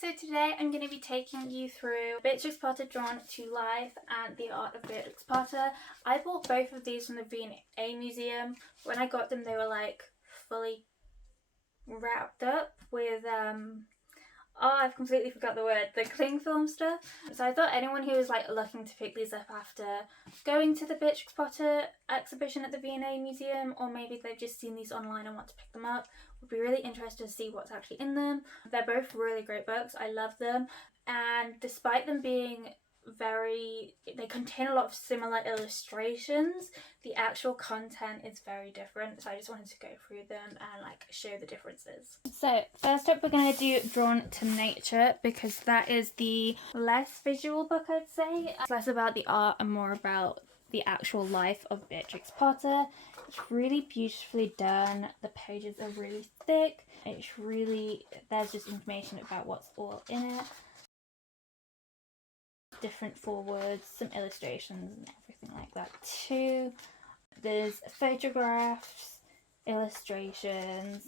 so today I'm going to be taking you through Beatrix Potter Drawn to Life and The Art of Beatrix Potter. I bought both of these from the V&A Museum. When I got them they were like fully wrapped up with I've completely forgot the word, the cling film stuff. So I thought anyone who was like looking to pick these up after going to the Beatrix Potter exhibition at the V&A Museum, or maybe they've just seen these online and want to pick them up, would be really interested to see what's actually in them. They're both really great books, I love them, and despite them being they contain a lot of similar illustrations, the actual content is very different, so I just wanted to go through them and like show the differences. So first up we're going to do Drawn to Nature, because that is the less visual book, I'd say. It's less about the art and more about the actual life of Beatrix Potter. It's really beautifully done, the pages are really thick, there's just information about what's all in it. Different forewords, some illustrations and everything like that too. There's photographs, illustrations.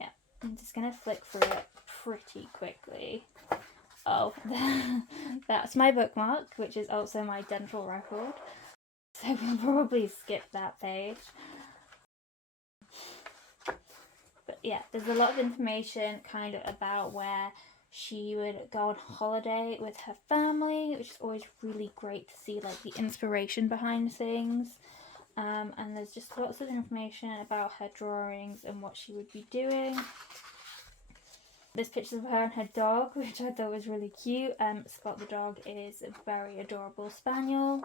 Yeah, I'm just gonna flick through it pretty quickly. Oh, that's my bookmark, which is also my dental record, so we'll probably skip that page. But yeah, there's a lot of information kind of about where she would go on holiday with her family, which is always really great to see, like the inspiration behind things. And there's just lots of information about her drawings and what she would be doing. There's pictures of her and her dog, which I thought was really cute. Scott the dog is a very adorable spaniel.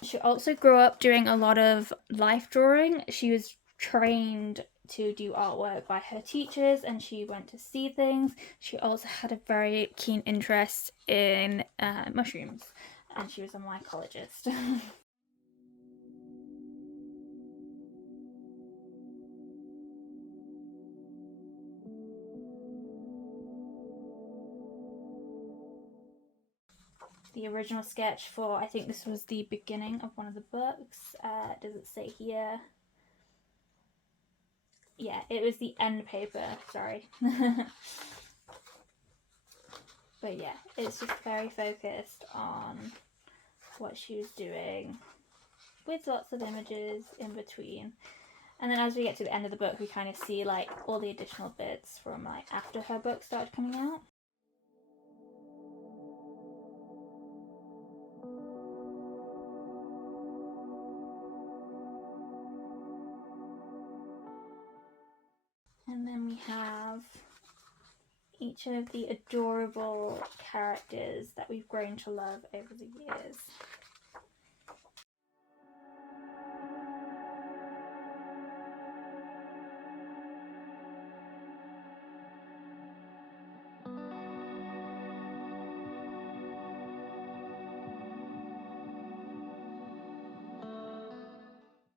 She also grew up doing a lot of life drawing. She was trained to do artwork by her teachers and she went to see things. She also had a very keen interest in mushrooms, and she was a mycologist. The original sketch for, I think this was the beginning of one of the books. Does it say here? Yeah, it was the end paper, sorry. But yeah, it's just very focused on what she was doing, with lots of images in between. And then as we get to the end of the book, we kind of see like all the additional bits from like after her book started coming out. And then we have each of the adorable characters that we've grown to love over the years.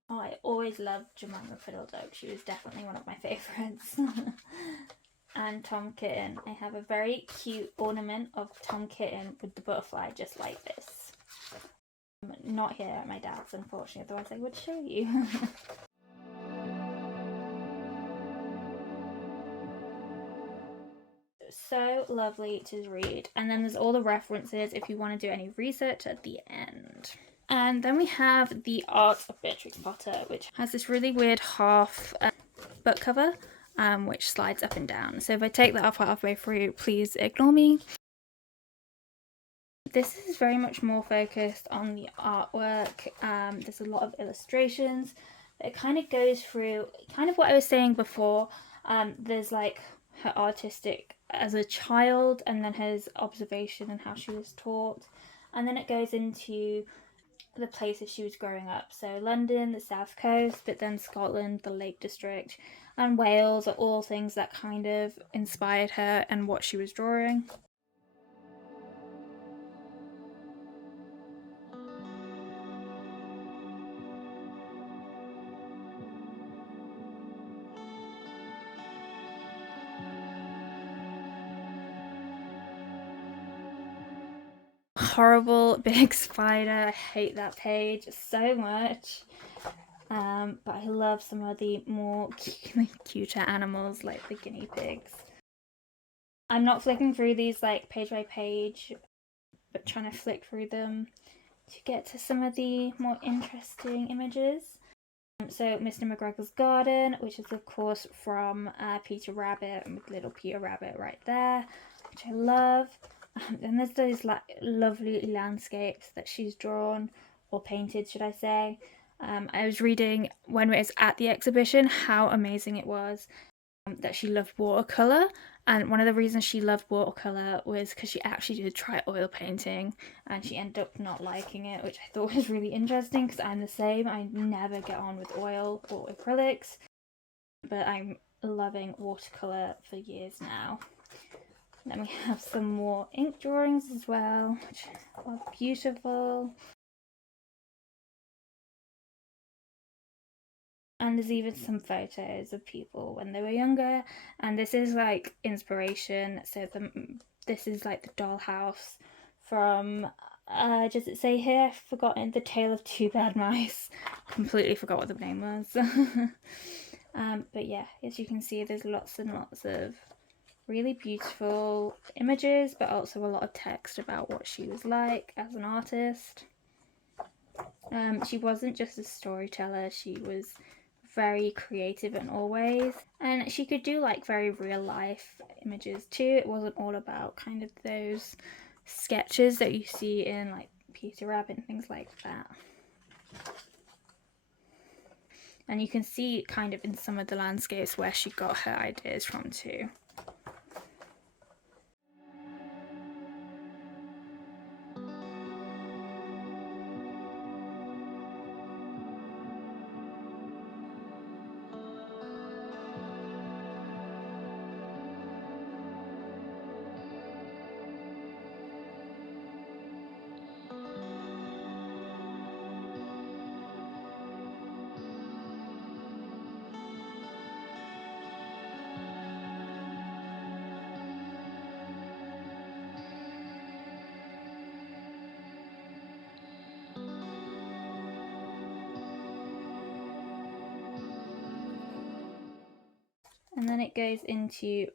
Oh, I always loved Jemima Fiddledug. She was definitely one of my favourites. And Tom Kitten. I have a very cute ornament of Tom Kitten with the butterfly just like this. Not here at my dad's, unfortunately, otherwise I would show you. So lovely to read. And then there's all the references if you want to do any research at the end. And then we have The Art of Beatrix Potter, which has this really weird half book cover, which slides up and down. So if I take that off halfway through, please ignore me. This is very much more focused on the artwork. There's a lot of illustrations. It kind of goes through kind of what I was saying before. There's like her artistic as a child, and then her observation and how she was taught. And then it goes into the places she was growing up. So London, the South Coast, but then Scotland, the Lake District, and Wales are all things that kind of inspired her and what she was drawing. Horrible big spider. I hate that page so much. But I love some of the more cuter animals like the guinea pigs. I'm not flicking through these like page by page, but trying to flick through them to get to some of the more interesting images. So Mr. McGregor's Garden, which is of course from Peter Rabbit, and with little Peter Rabbit right there, which I love. And there's those like lovely landscapes that she's drawn, or painted should I say. I was reading when it was at the exhibition how amazing it was, that she loved watercolour, and one of the reasons she loved watercolour was because she actually did try oil painting and she ended up not liking it, which I thought was really interesting because I'm the same. I never get on with oil or acrylics, but I'm loving watercolour for years now. Then we have some more ink drawings as well, which are beautiful. And there's even some photos of people when they were younger, and this is like inspiration. So this is like the dollhouse from does it say here? I've forgotten. The Tale of Two Bad Mice. Completely forgot what the name was. But yeah, as you can see, there's lots and lots of really beautiful images, but also a lot of text about what she was like as an artist. She wasn't just a storyteller, she was very creative in all ways, and she could do like very real life images too. It wasn't all about kind of those sketches that you see in like Peter Rabbit and things like that. And you can see kind of in some of the landscapes where she got her ideas from too. And then it goes into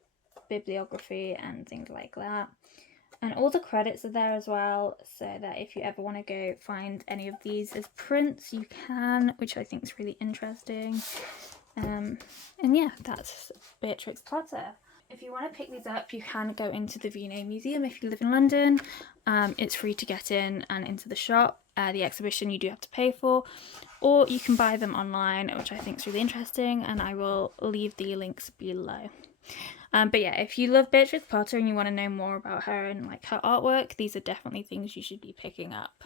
bibliography and things like that. And all the credits are there as well, so that if you ever want to go find any of these as prints, you can, which I think is really interesting. And yeah, that's Beatrix Potter. If you want to pick these up, you can go into the V&A Museum if you live in London. It's free to get in and into the shop. The exhibition you do have to pay for, or you can buy them online, which I think is really interesting, and I will leave the links below. But yeah, if you love Beatrix Potter and you want to know more about her and like her artwork, these are definitely things you should be picking up.